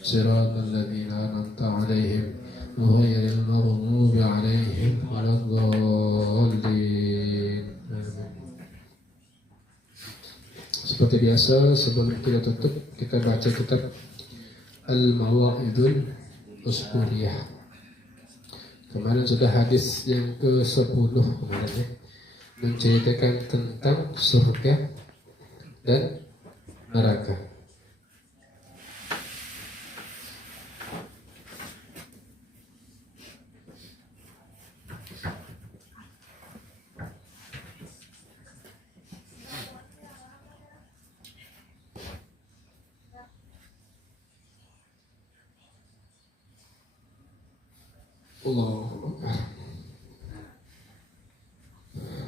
siratal ladzina an'amta 'alaihim ghairil maghdubi 'alaihim waladdallin. Seperti biasa, sebelum kita tutup, kita baca kitab Al-Mawa'idul Usbuliyah. Kemarin sudah hadis yang ke-10 kemarin ya, menceritakan tentang surga dan neraka.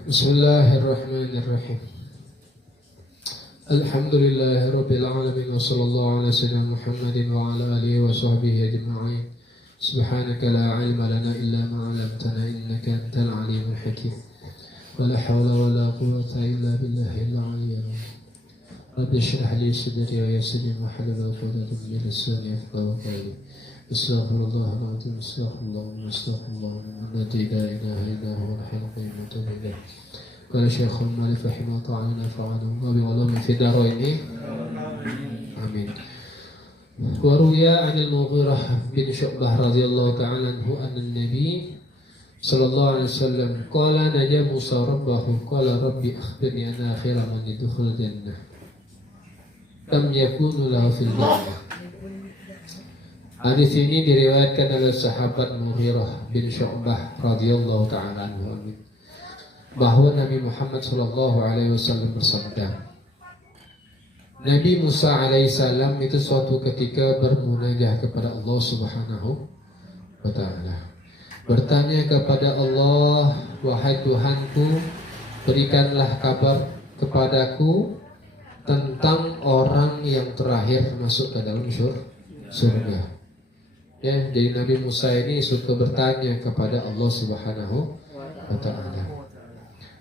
Bismillahirrahmanirrahim. Alhamdulillahirabbil alamin wa sallallahu ala sayyidina Muhammadin wa ala alihi wa sahbihi ajma'in. Subhanaka la ilma lana illa ma 'allamtana innaka antal alimul hakim. Wa la hawla wa la quwwata illa billahil aliyyil azim. Rabbi shrah li sadri wa yassir li amri wahlul 'uqdatam min lisani yafqahu qawli. Astaghfirullahaladzim, astaghfirullah, la ilaha illa huwal hayyul qayyum. Qala Syekhul Mu'allif rahimahullah ta'ala nafa'ana wa bi'ulumi fid dharain. Amin. Wa ruwiya 'anil Mughirah bin Syu'bah radhiyallahu ta'ala anhu anna an-nabi sallallahu alaihi wasallam qala naja Musa rabbahu qala rabbi akhbirni an akhira man yadkhulul jannah lam yakunu lahu fil jannah. Hadis ini diriwayatkan oleh sahabat Mughirah bin Syu'bah radhiyallahu ta'ala anhu bahwa Nabi Muhammad sallallahu alaihi wasallam bersabda, Nabi Musa alaihissalam itu suatu ketika bermunajah kepada Allah Subhanahu wa ta'ala, bertanya kepada Allah, wahai Tuhanku, berikanlah kabar kepadaku tentang orang yang terakhir masuk ke dalam surga. Ya, jadi Nabi Musa ini suka bertanya kepada Allah Subhanahu wa ta'ala.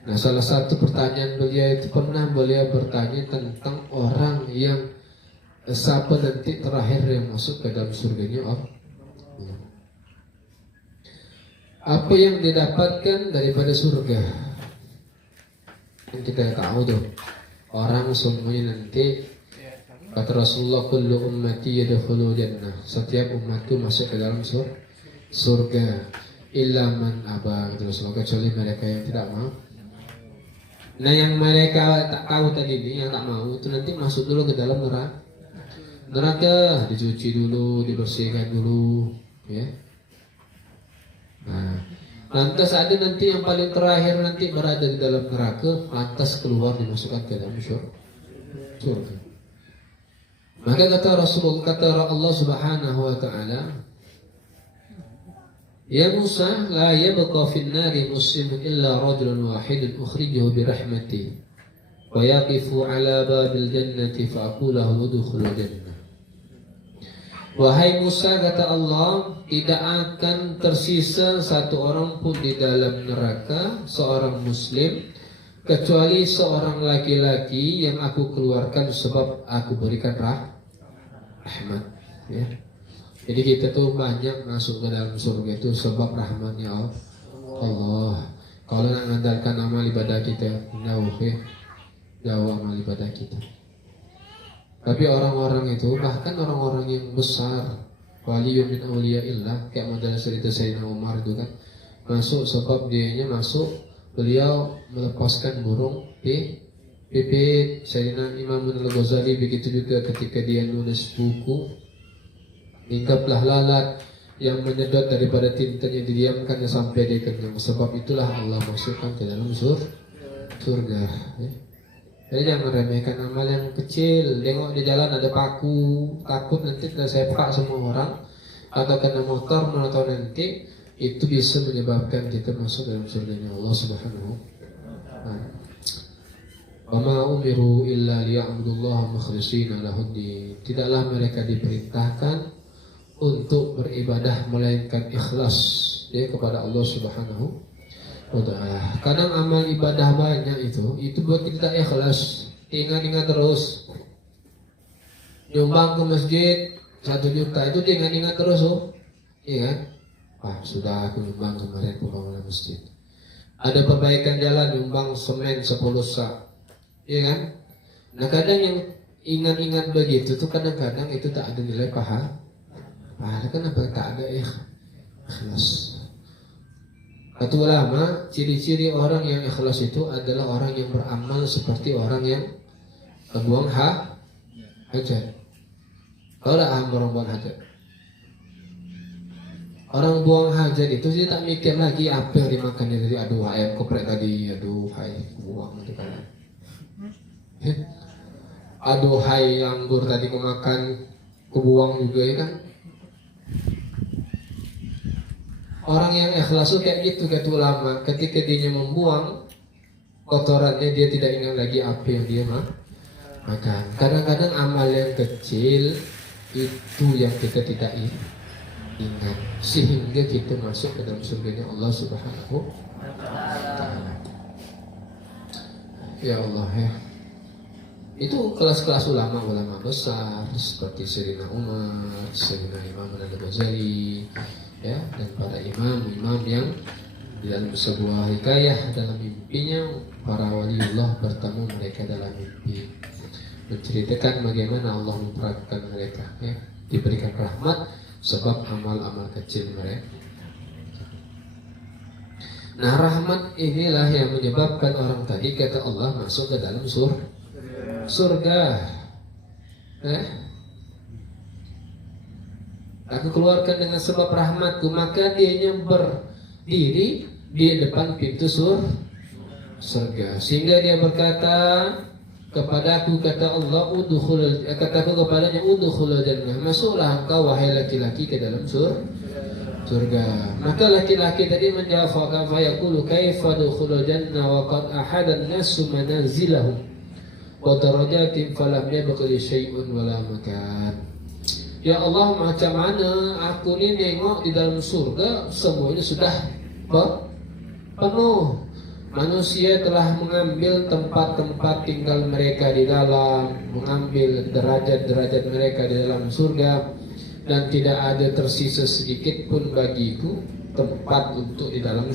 Nah, salah satu pertanyaan beliau itu pernah beliau bertanya tentang orang yang siapa nanti terakhir yang masuk ke dalam surganya Allah. Apa yang didapatkan daripada surga? Yang kita tahu tuh, orang semuanya nanti, kata Rasulullah, kullu ummati yadkhulul jannah, setiap umatku masuk ke dalam surga, illa man aba, kecuali mereka yang tidak mau. Nah, yang mereka tak tahu tadi ini, yang tak mau itu nanti masuk dulu ke dalam neraka, dicuci dulu, dibersihkan dulu, ya. Nah, lantas ada nanti yang paling terakhir nanti berada di dalam neraka, lantas keluar dimasukkan ke dalam surga. Maka kata Rasulullah, kata Allah Subhanahu wa ta'ala, ya Musa, la yabqa fin nari muslimun illa rajulun wahidun ukhrijuhu bi rahmati wa yaqifu ala babil jannati fa aqulahu udkhulul jannah. Wahai Musa, kata Allah, tidak akan tersisa satu orang pun di dalam neraka, seorang muslim, kecuali seorang laki-laki yang aku keluarkan sebab aku berikan rahmat, ya. Jadi kita tuh banyak masuk ke dalam surga itu sebab rahmatnya Allah. Kalau nak mengandalkan amal ibadah kita jauh amal ibadah kita. Tapi orang-orang itu, bahkan orang-orang yang besar, waliyun min awliyaillah, kayak model cerita Sayyidina Umar itu kan, masuk sebab dianya masuk, beliau melepaskan burung di pipit. Sayyidina Imam Al-Ghazali begitu juga ketika dia nulis buku, hinggaplah lalat yang menyedot daripada tintanya didiamkannya sampai dia kenyang. Sebab itulah Allah masukkan ke dalam surga. Jadi jangan meremehkan amal yang kecil. Tengok di jalan ada paku, takut nanti kena sepak semua orang atau kena motor, atau nanti itu bisa menyebabkan kita masuk dalam surganya Allah Subhanahu wa ta'ala. Wa ma umiru illa liya'budullaha mukhlishina lahud-din. Tidaklah mereka diperintahkan untuk beribadah melainkan ikhlas ya kepada Allah Subhanahu wa ta'ala. Kadang amal ibadah banyak itu buat kita ikhlas. Ingat-ingat terus. Nyumbang ke masjid 1 juta itu dia ingat terus iya kan? Wah sudah aku nyumbang kemarin pembangunan masjid. Ada perbaikan jalan nyumbang semen 10 sak, iya kan? Nah kadang yang ingat-ingat begitu tuh kadang-kadang itu tak ada nilai pahala. Kenapa tak ada ikhlas? Kata ulama, ciri-ciri orang yang ikhlas itu adalah orang yang beramal seperti orang yang buang hajat. Kalau orang buang hajat, orang buang hajat itu dia tak mikir lagi apa yang dimakan tadi. Aduh ayam koprek tadi, aduh hai buang itu kan. Aduh hai anggur tadi kemakan, kebuang juga ya kan. Orang yang ikhlas itu kayak gitu kata ulama. Ketika dia membuang kotorannya, dia tidak ingat lagi apa yang dia makan. Kadang-kadang amal yang kecil itu yang kita tidak ingat, sehingga kita masuk ke dalam surganya Allah Subhanahu wa Ta'ala. Ya Allah ya. Itu kelas-kelas ulama-ulama besar seperti Sayyidina Umar, Sayyidina Imam Al-Ghazali, ya, dan para imam-imam yang di dalam sebuah hikayah dalam mimpinya para waliullah bertemu mereka dalam mimpi, menceritakan bagaimana Allah memperhatikan mereka, ya, diberikan rahmat sebab amal-amal kecil mereka. Nah rahmat inilah yang menyebabkan orang tadi kata Allah masuk ke dalam surga. Aku keluarkan dengan sebab rahmatku, maka dia berdiri di depan pintu surga, sehingga dia berkata kepadaku, kata Allah, kataku kepadanya, udkhulul jannah, masuklah engkau wahai laki-laki ke dalam surga. Maka laki-laki tadi menjawab, fa yaqulu kaifa udkhulul jannah wa qad ahada an-nasu manazilahum wa darajatin falam yabqa syai'un wala makan. Ya Allah, macam mana aku ni nengok di dalam surga semua ini sudah penuh. Manusia telah mengambil tempat-tempat tinggal mereka di dalam, mengambil derajat-derajat mereka di dalam surga, dan tidak ada tersisa sedikit pun bagiku tempat untuk di dalam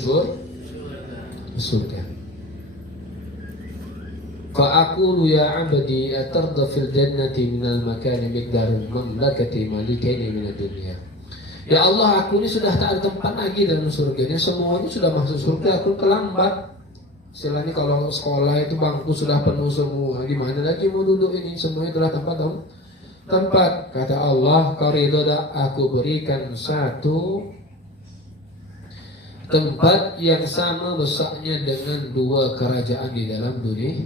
surga. Fa'aqulu ya abdi atarda fil jannati minal makani miqdarul mamlakati malikaini minad dunya. Ya Allah, aku ini sudah tak ada tempat lagi dalam surga ini, semuanya sudah masuk surga, aku terlambat. Istilahnya kalau sekolah itu bangku sudah penuh semua, di mana lagi mau duduk ini, semuanya telah tempat. Kata Allah, kau ridho dah aku berikan satu tempat yang sama besarnya dengan 2 kerajaan di dalam dunia.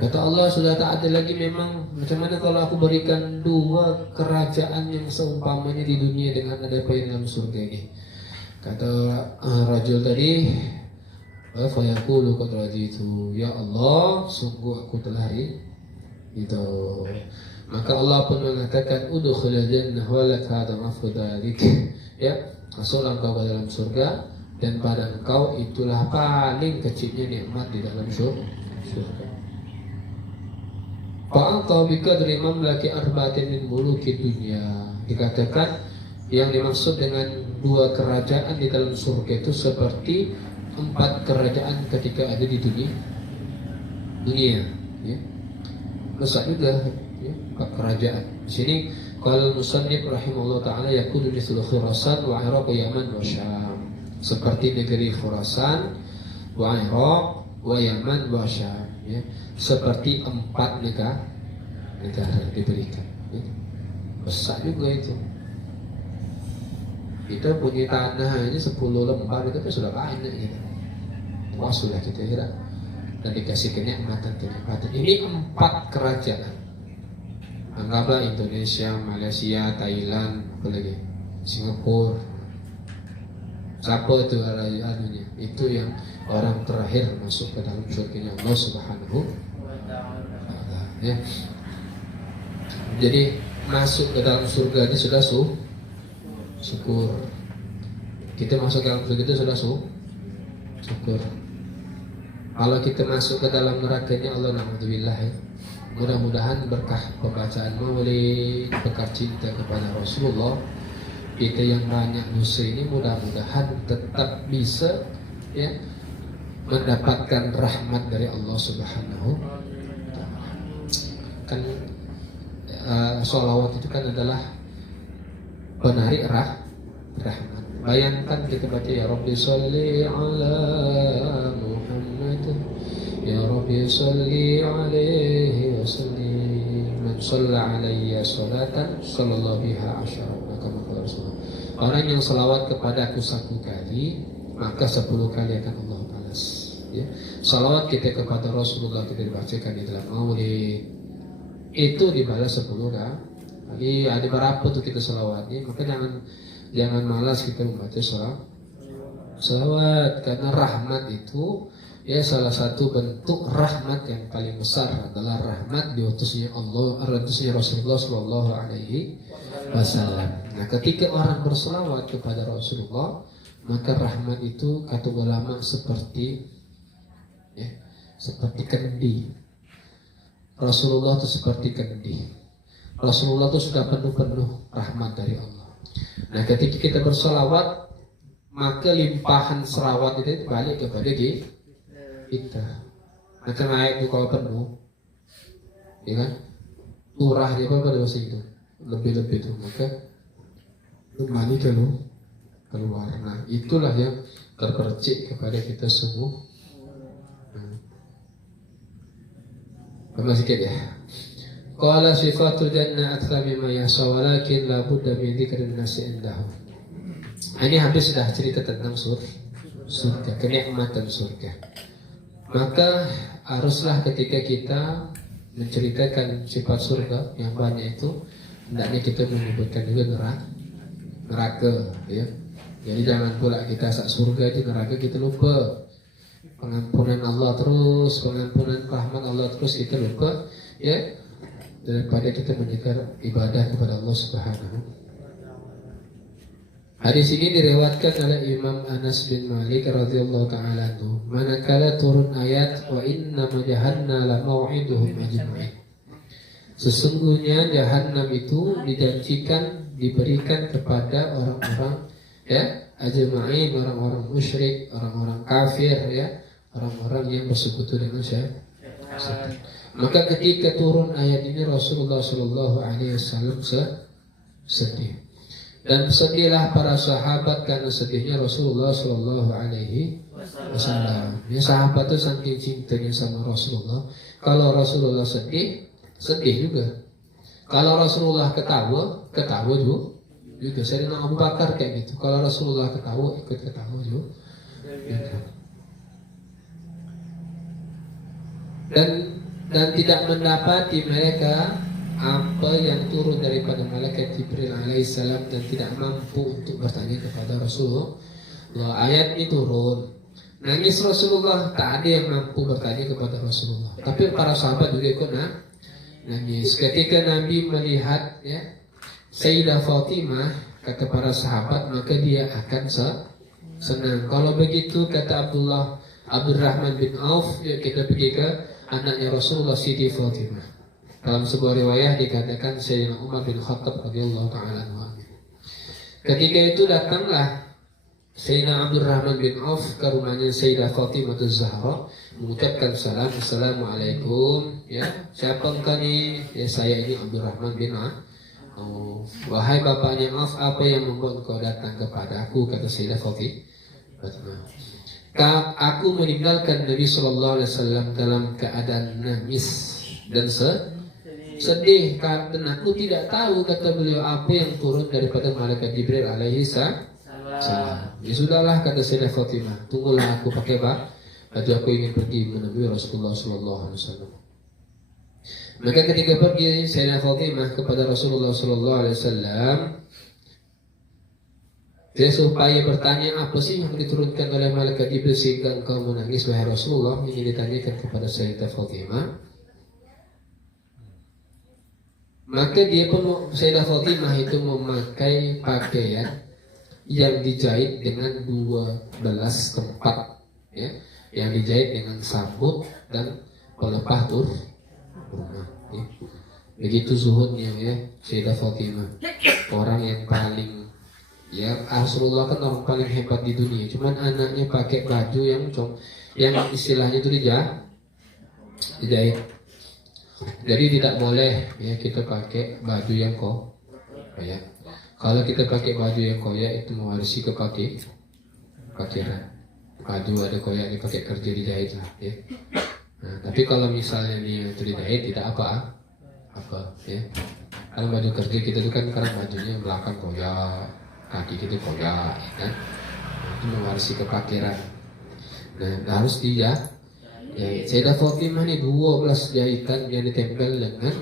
Kata Allah, sudah tak ada lagi memang. Macam mana kalau aku berikan 2 kerajaan yang seumpamanya di dunia dengan ada apa yang dalam surga ini? Kata rajul tadi, fa yaqulu qad raditu, ya Allah, sungguh aku telah itu. Maka Allah pun mengatakan, udkhulul jannah wa lak hada afdalik. Ya, masuklah engkau ke dalam surga, dan pada engkau itulah paling kecilnya nikmat di dalam surga. Fa'anta biqadri mamlaki arba'atin min muluki dunya. Dikatakan yang dimaksud dengan 2 kerajaan di dalam surga itu seperti 4 kerajaan ketika ada di dunia, ya. Besar juga, ya, 4 kerajaan. Di sini kalau musannif rahimahullah taala yaqulu mithlu Khurasan wa Iraq wa Yaman wa Syam. Seperti negeri Khurasan, wa Iraq, wa Yaman wa Syam, ya. Seperti 4 negara diberikan, ya. Besar juga itu. Kita punya tanah ini 10 lembar itu sudah banyak gitu. Wah sudah kita kira. Dan dikasih kenikmatan. Ini 4 kerajaan. Anggaplah Indonesia, Malaysia, Thailand, apa lagi? Singapura. Siapa itu anunya? Itu yang orang terakhir masuk ke dalam surga Allah Subhanahu wa Ta'ala, ya. Jadi masuk ke dalam surga ini sudah syukur. Kita masuk ke dalam surga itu sudah syukur. Kalau kita masuk ke dalam nerakanya Allah, na'udzubillah, ya. Mudah-mudahan berkah pembacaan maulid, berkah cinta kepada Rasulullah, kita yang banyak dosa ini mudah-mudahan tetap bisa ya mendapatkan rahmat dari Allah Subhanahu wa Ta'ala. Kan sholawat itu kan adalah penarik rahmat. Bayangkan kita baca ya Rabbi sholli ala Muhammad, ya Rabbi sholli alaihi wa sallim, man shalla alayya salatan sallallahu biha asyara. Orang yang selawat kepadaku 1 kali, maka 10 kali akan Allah balas. Ya. Salawat kita kepada Rasulullah kita dibacakan di dalam maulid, itu dibalas 10 kali. Ada berapa tuh kita selawatnya? Maka jangan malas kita membaca salawat, karena rahmat itu ya salah satu bentuk rahmat yang paling besar adalah rahmat diutusnya Rasulullah Shallallahu Alaihi Wasallam. Nah, ketika orang berselawat kepada Rasulullah, maka rahmat itu kata ulama seperti kendi. Rasulullah itu seperti kendi. Rasulullah itu sudah penuh rahmat dari Allah. Nah, ketika kita berselawat, maka limpahan selawat itu balik kepada kita. Macam ayat itu kalau penuh, ya kan? Turah dia apa pada bahasa itu? Lebih-lebih itu, maka kembali keluar. Nah, itulah yang terpercik kepada kita semua. Tambah sikit ya. Qala sifatul jannah akthar mimma yasa walakin la budda min dzikrin nasi indahu. Ini habis sudah cerita tentang surga, kenikmatan surga. Maka haruslah ketika kita menceritakan sifat surga yang banyak itu, hendaknya kita menyebutkan juga neraka, ya. Jadi jangan pula kita saat surga itu neraka kita lupa. Pengampunan Allah terus, pengampunan rahmat Allah terus kita lupa, ya, daripada kita menjaga ibadah kepada Allah Subhanahu. Hadis ini diriwayatkan oleh Imam Anas bin Malik radhiyallahu taala anhu, manakala turun ayat wa inna jahannama la mau'iduhum ajma'in. Sesungguhnya jahannam itu dijanjikan diberikan kepada orang-orang ya ajma'in, orang-orang musyrik, orang-orang kafir, ya, orang-orang yang bersekutu dengan syaitan. Maka ketika turun ayat ini Rasulullah Shallallahu Alaihi Wasallam sedih, dan sedihlah para sahabat karena sedihnya Rasulullah Shallallahu Alaihi Wasallam. Ya, sahabat itu saking cintanya sama Rasulullah. Kalau Rasulullah sedih juga. Kalau Rasulullah ketawa juga. Sayyidina Abu Bakar kayak gitu. Kalau Rasulullah ketawa, ikut ketawa juga. Dan tidak mendapati mereka apa yang turun daripada malaikat Jibril alaihissalam, dan tidak mampu untuk bertanya kepada Rasulullah. Ayat ini turun, nangis Rasulullah, tak ada yang mampu bertanya kepada Rasulullah. Tapi para sahabat juga ikut nangis. Ketika Nabi melihat ya Sayyidah Fatimah, kata para sahabat, maka dia akan senang. Kalau begitu, kata Abdurrahman bin Auf, ya, kita pergi ke anaknya Rasulullah, Siti Fatimah. Dalam sebuah riwayat dikatakan Sayyidina Umar bin Khattab radhiyallahu ta'ala anhu. Ketika itu datanglah Sayyidina Abdurrahman bin Auf ke rumahnya Sayyidah Fatimah Az-Zahra, mengucapkan salam, assalamualaikum, ya, siapa engkau ni? Ya, saya ini Abdurrahman bin Auf. Wahai bapaknya Auf, apa yang membuat engkau datang kepada aku? Kata Sayyidah Fatimah, aku meninggalkan Nabi Sallallahu Alaihi Wasallam dalam keadaan nangis dan sedih karena aku tidak tahu, kata beliau, apa yang turun daripada malaikat Jibril alaihi salam. Ya sudahlah, kata Sayyidah Fatimah, tunggulah aku pakai baju, aku ingin pergi menemui Rasulullah Sallallahu Alaihi Wasallam. Maka ketika pergi Sayyidah Fatimah kepada Rasulullah Sallallahu Alaihi Wasallam, dia supaya bertanya apa sih yang diturunkan oleh malaikat Jibril sehingga engkau menangis wahai Rasulullah, ini ditanyakan kepada Sayyidah Fatimah. Maka Sayyidah Fatimah itu memakai pakaian yang dijahit dengan 12 tempat, ya, yang dijahit dengan sabuk dan pelepah turma. Ya. Begitu zuhudnya ya Sayyidah Fatimah, orang yang paling ya Rasulullah kan orang paling hebat di dunia, cuman anaknya pakai baju yang istilahnya itu dijahit. Jadi tidak boleh ya kita pakai baju yang koyak. Kalau kita pakai baju yang koyak itu mewarisi ke pakiran. Baju ada koyak dipakai kerja dijahit lah ya. Nah, tapi kalau misalnya dia itu dijahit tidak apa ya. Kalau baju kerja kita itu kan karena bajunya belakang koyak, kaki kita koyak ya kan. Nah, itu mewarisi ke pakiran. Nah, harus ya, Sayyidah Fatimah ini 12 jahitan yang ditempel dengan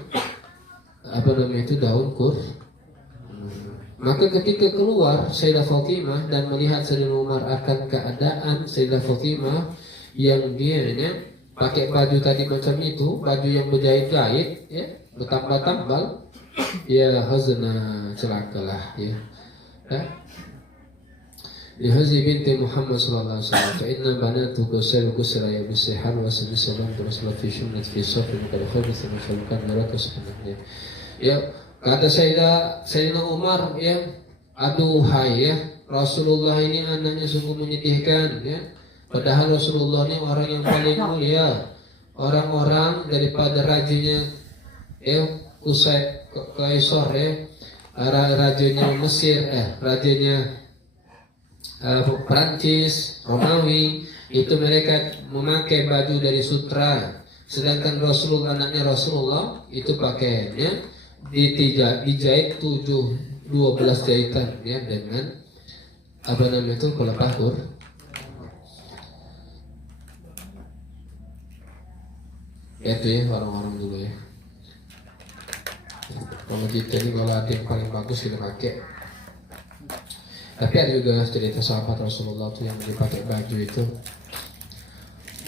itu daun kur. Maka ketika keluar Sayyidah Fatimah dan melihat Sayyidina Umar akan keadaan Sayyidah Fatimah yang dia pakai baju tadi macam itu, baju yang berjahit-jahit ya, bertambal-tambal, ya hazna, celakalah ya. Lihazi binti Muhammad sallallahu alaihi wasallam fa inna banatu ghusl ya bisihar wa salam rasulullah fi shumnat fi safr qad khabisa masyaallah baraka subhanallah. Ya kata Sayyidina Umar ya, aduhai ya, Rasulullah ini anaknya sungguh menyedihkan ya. Padahal Rasulullah ini orang yang paling mulia, orang-orang daripada rajanya ya Kaisar ya, rajanya Mesir rajanya Perancis, Romawi, itu mereka memakai baju dari sutra. Sedangkan Rasulullah, anaknya Rasulullah itu pakaiannya dijahit 12 jahitan ya, dengan kelapa pasir. Itu ya orang-orang dulu ya. Kalau kita ini kalau ada yang paling bagus kita pakai. Tapi ada juga cerita sahabat Rasulullah tuh yang dipakai baju itu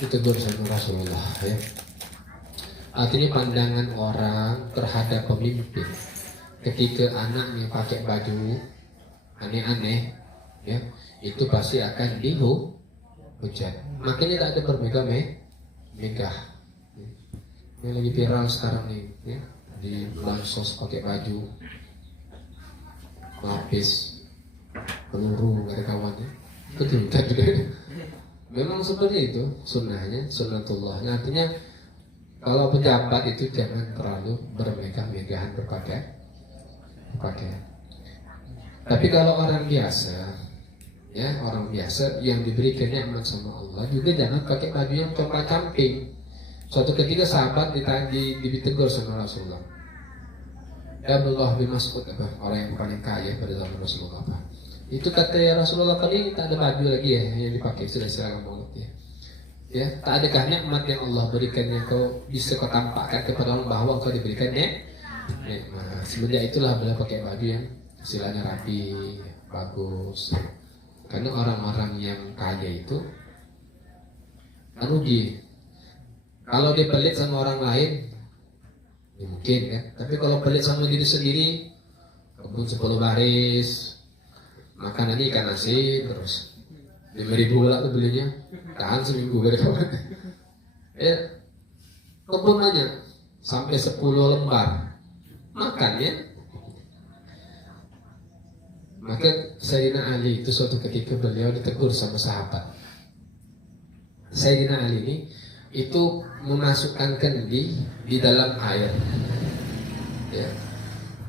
ditegur sama Rasulullah ya. Artinya pandangan orang terhadap pemimpin ketika anaknya pakai baju aneh-aneh ya, itu pasti akan dihujat. Makanya tak ada megah. Ini lagi viral sekarang nih ya, di bansos pakai baju lapis peluru gak ada kawannya, itu tidak juga. Memang seperti itu sunnahnya, sunnatullahnya. Artinya kalau pejabat itu jangan terlalu bermegah-megahan berpakaian. Tapi kalau orang biasa ya, orang biasa yang diberikan nikmat sama Allah juga jangan pakai baju yang compang-camping. Suatu ketika sahabat ditegur sama Rasulullah. Ya Abdullah bin Mas'ud orang yang paling kaya pada zaman Rasulullah itu kata ya Rasulullah, kali tak ada baju lagi ya yang dipakai, sudah seragam banget ya. Ya, tak adakah nikmat yang Allah berikan yang kau bisa kau tampakkan kepada orang bahwa kau diberikan nikmat. Semenjak itulah beliau pakai baju yang istilahnya rapi, bagus. Karena orang-orang yang kaya itu rugi. Kalau dia pelit sama orang lain, ya mungkin ya. Tapi kalau pelit sama diri sendiri, kebun 10 baris, makan ikan asin terus 5.000 lah tuh belinya, tahan seminggu gak ada kawan. Ya, kebun aja sampai 10 lembar makan ya. Maka Sayyidina Ali itu suatu ketika beliau ditegur sama sahabat. Sayyidina Ali ini itu memasukkan kendi di dalam air ya.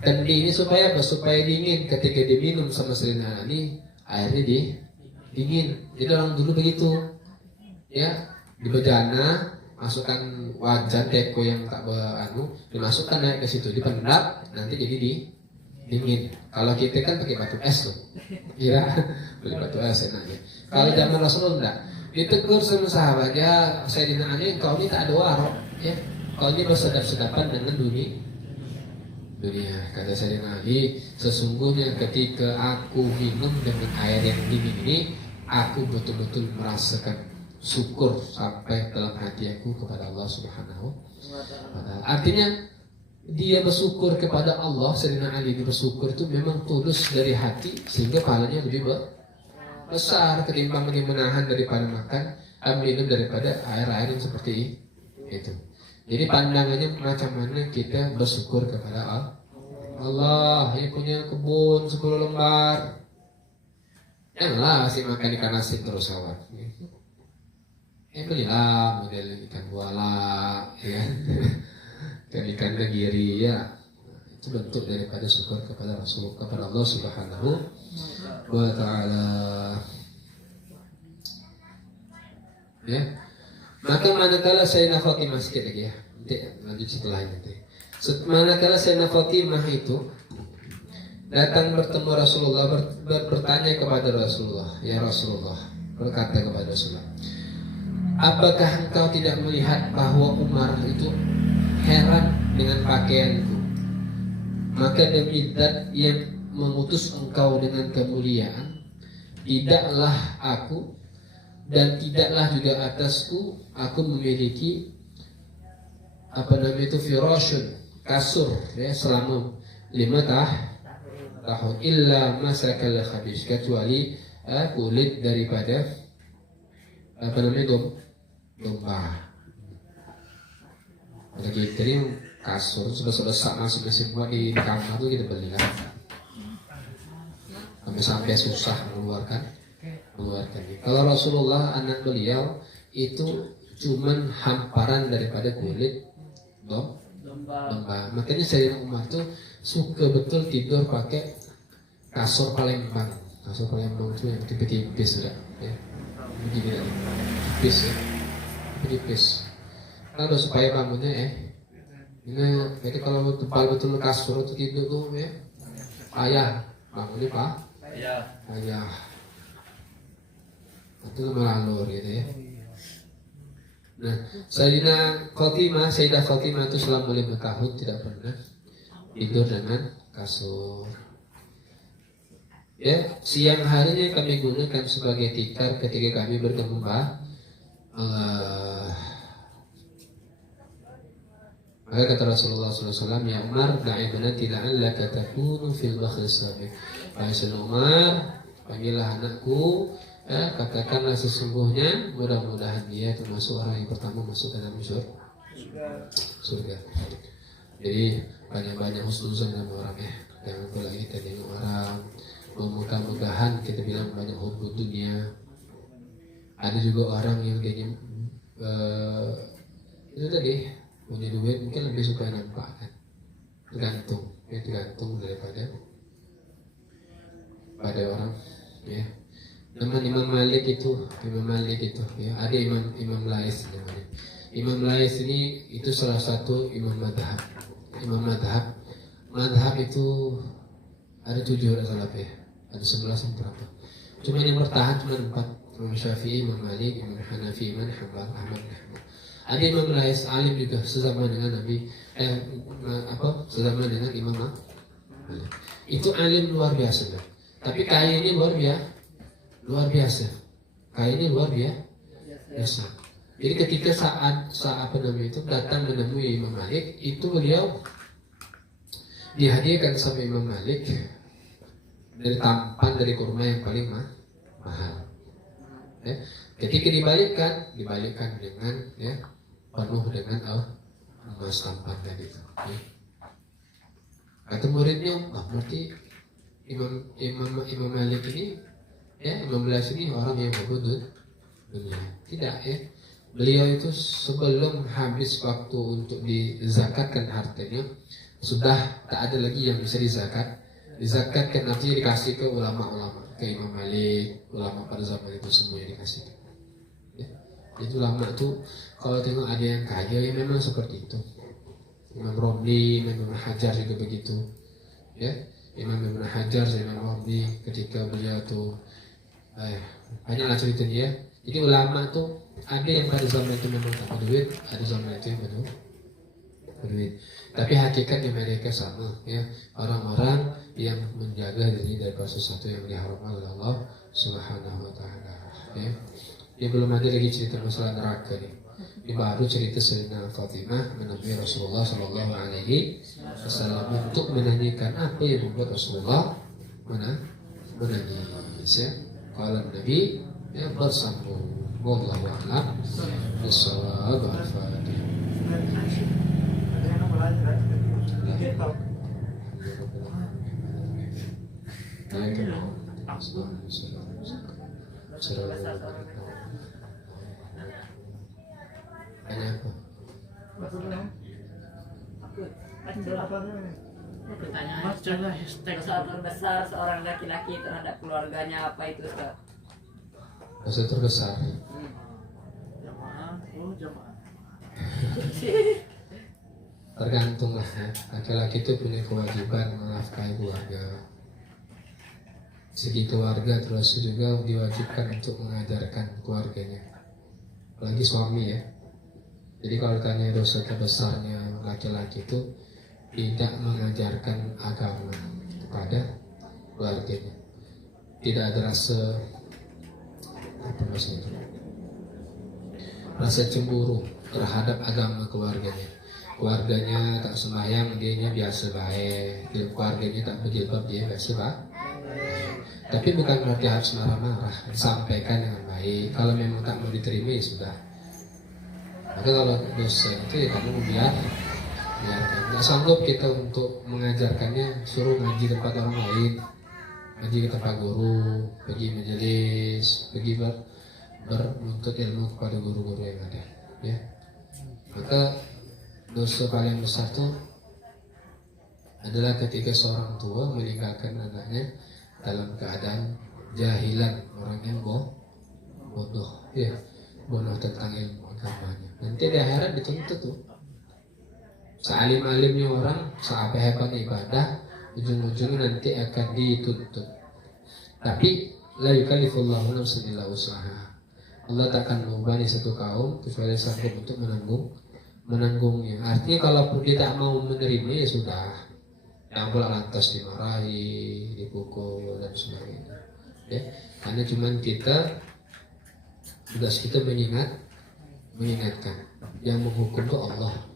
Kendi ini supaya dingin. Ketika diminum sama Sayyidina Ali, airnya dingin. Jadi orang dulu begitu ya, di bejana masukkan wajan teko yang tak dimasukkan naik ke situ, dipendap, nanti jadi dingin. Kalau kita kan pakai batu es tuh ya, beli batu es enaknya. Kalau zaman Rasulullah enggak, ditegur sama sahabat ya, Sayyidina Ali, kau ini tak ada warok ya, kau ini bersedap-sedapan dengan dunia. Kata Sayyidina Ali, sesungguhnya ketika aku minum dengan air yang dingin ini, aku betul-betul merasakan syukur sampai dalam hati aku kepada Allah Subhanahu wa Ta'ala. Artinya dia bersyukur kepada Allah. Sayyidina Ali bersyukur itu memang tulus dari hati, sehingga pahalanya lebih besar ketimbang dia menahan daripada makan, minum daripada air-air yang seperti itu. Jadi pandangannya macam mana kita bersyukur kepada Allah yang punya kebun 10 lembar. Janganlah si makan ikan asin terus awak. Belilah model ikan buala, ya, dan ikan tenggiri, ya. Itu bentuk daripada syukur kepada Allah Subhanahu wa Ta'ala. Ya, maka manakala Sayyidah Fatimah sikit lagi ya, nanti lanjut setelah ini. Manakala Sayyidah Fatimah itu datang bertemu Rasulullah, bertanya kepada Rasulullah, ya Rasulullah, berkata kepada Rasulullah, apakah engkau tidak melihat bahwa Umar itu heran dengan pakaianku? Maka demi Zat yang mengutus engkau dengan kemuliaan, tidaklah aku dan tidaklah juga atasku aku memiliki firashun, kasur, ya, selama 5 tahun illa masakal khabis, kecuali kulit daripada domba. Lagi tadi kasur sebesar masing-masing buat di kamar tuh kita beli kan, sampai susah mengeluarkannya. Kalau Rasulullah anak beliau itu cuman hamparan daripada kulit domba. Makanya Sayyidina Umar tuh suka betul tidur pakai kasur Palembang. Kasur Palembang itu yang tipis-tipis sudah, ya. Begini lah, tipis ya, tipis. Kalau supaya bangunnya jadi kalau tebal betul kasur itu tidur tuh, ya, ayah bangunnya ayah itu melalur gitu ya. Nah, Sayyidah Fatimah itu selama 5 tahun tidak pernah tidur dengan kasur. Ya, siang harinya kami gunakan sebagai tikar ketika kami bertemu Allah. Maka kata Rasulullah SAW, ya Umar, da'ibnati la'allaka takunu fil bakhil sabiq. Wahai Umar, panggillah anakku, katakanlah sesungguhnya mudah-mudahan dia termasuk orang yang pertama masuk ke dalam surga. Jadi banyak-banyak husnuzon sama orang, ya. Jangan pula kita tengok orang, mudah-mudahan kita bilang banyak hubud dunia. Ada juga orang yang kayaknya itu tadi punya duit mungkin lebih suka nampak kan, tergantung daripada pada orang, ya. Nama Imam Malik itu ya, ada Imam Lais namanya. Imam Lais ini itu salah satu imam madhab. Madhab itu ada 7 salah ya, ada 11 berapa. Cuma yang bertahan cuma 4. Imam Syafi'i, Imam Malik, Imam Hanafi, Imam Hanbal, Ahmad. Ada Imam Lais, alim juga sezaman dengan Nabi, sezaman dengan Imam Malik. Itu alim luar biasa, kan? Tapi kayanya luar biasa. Jadi ketika saat itu datang menemui Imam Malik, itu beliau dihadiahkan sama Imam Malik dari tampan dari kurma yang paling mahal. Ya. Ketika dibalikkan dengan, ya, penuh dengan emas tampan tadi itu. Ya. Kata muridnya, berarti Imam Malik ini, ya, Imam Lais ini orang yang berbudut dunia. Tidak, ya. Beliau itu sebelum habis waktu untuk dizakatkan hartanya, sudah tak ada lagi yang bisa dizakatkan, artinya dikasih ke ulama-ulama, ke Imam Malik, ulama pada zaman itu semuanya dikasih. Ya. Jadi ulama itu kalau tengok ada yang kaya, ya memang seperti itu. Imam Romli, Imam Hajar juga begitu. Ya, Imam Hajar, Imam Romli ketika beliau tuh banyaklah cerita dia. Jadi ulama tuh ada yang pada zaman itu memang tak berduit, ada zaman itu yang berduit. Tapi hakikatnya mereka sama, ya, orang-orang yang menjaga diri dari sesuatu yang diharamkan oleh Allah Subhanahu wa Ta'ala. Ya. Dia belum ada lagi cerita masalah neraka nih. Ini baru cerita Sayyidah Fatimah menemui Rasulullah Sallallahu Alaihi Wasallam untuk menanyakan apa yang membuat Rasulullah menangis. Ya. Kalau Nabi, ya, bersambung. Wallahu a'lam bishawab. Al-Fatihah. Tanya apa? Pertanyaan dosa terbesar seorang laki-laki terhadap keluarganya apa itu, Ustaz? Dosa terbesar. Tergantung lah ya. Laki-laki itu punya kewajiban menafkahi keluarga. Segi keluarga terus juga diwajibkan untuk mengajarkan keluarganya. Apalagi suami ya. Jadi kalau ditanya dosa terbesarnya laki-laki itu tidak mengajarkan agama kepada keluarganya. Tidak ada rasa apa maksudnya? Rasa cemburu terhadap agama keluarganya. Keluarganya tak sembahyang, dianya biasa baik. Keluarganya tak berjilbab, dia biasa baik. Tapi bukan berarti harus marah-marah, disampaikan dengan baik. Kalau memang tak mau diterima ya sudah. Maka kalau dosa itu ya kamu biarkan. Tidak sanggup kita untuk mengajarkannya, suruh ngaji tempat orang lain, ngaji ke tempat guru, pergi majelis, pergi menuntut ilmu kepada guru-guru yang ada. Ya. Maka dosa paling besar itu adalah ketika seorang tua meninggalkan anaknya dalam keadaan jahilan, orang yang bodoh, ya, bodoh tentang ilmu agamanya. Nanti di akhirat dituntut tuh. Sealim-alimnya orang, sehebat-hebatnya ibadah, ujung-ujungnya nanti akan dituntut. Tapi la yukallifullahu nafsan illa wus'aha. Allah takkan membebani satu kaum kecuali sanggup untuk menanggungnya. Artinya kalaupun dia tak mau menerima ya sudah, yang pula lantas dimarahi, dipukul dan sebagainya. Ya, karena cuman kita tugas kita mengingatkan. Yang menghukum itu Allah.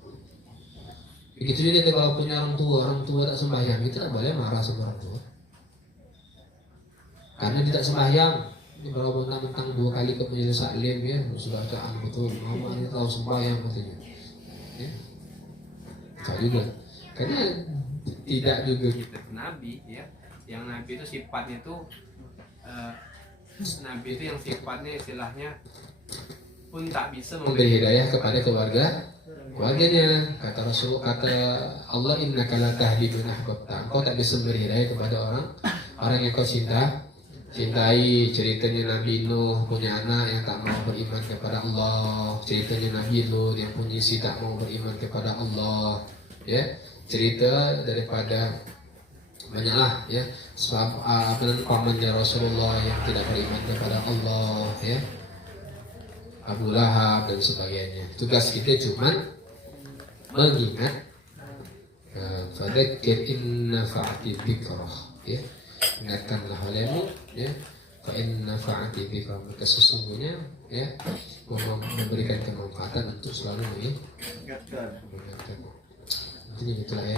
Begitu juga kalau punya orang tua tak sembahyang, kita tak boleh marah sama orang tua. Karena dia tak sembahyang, ini baru mentang 2 kali ke majelis taklim ya, sudah bacaan betul, mama ini tahu sembahyang katanya. Ya, tak juga. Karena tidak juga kita Nabi ya, yang Nabi itu sifatnya itu Nabi itu yang sifatnya istilahnya pun tak bisa memberi hidayah kepada keluarganya. Kata Rasul, kata Allah, innaka la tahdi man ahbabta. Engkau tak bisa memberi hidayah kepada orang yang kau cintai. Ceritanya Nabi Nuh punya anak yang tak mau beriman kepada Allah. Ceritanya Nabi Lut yang punya istri tak mau beriman kepada Allah. Ya, cerita daripada banyaklah ya pamannya Rasulullah yang tidak beriman kepada Allah ya, Abu Lahab dan sebagainya. Tugas kita cuma mengingat, fadzakir in nafa'ati dzikrah ya, ingatkanlah olehmu ya, fa in nafa'ati dzikrah, maka sesungguhnya ya memberikan kemanfaatan untuk selalu mengingatkan. Intinya gitulah ya.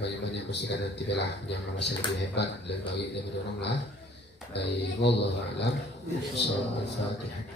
Banyak-banyak bersihkan nanti belah yang merasa lebih hebat dan bagi dan mendoronglah. Baik, wallahu a'lam. Al-Fatihah.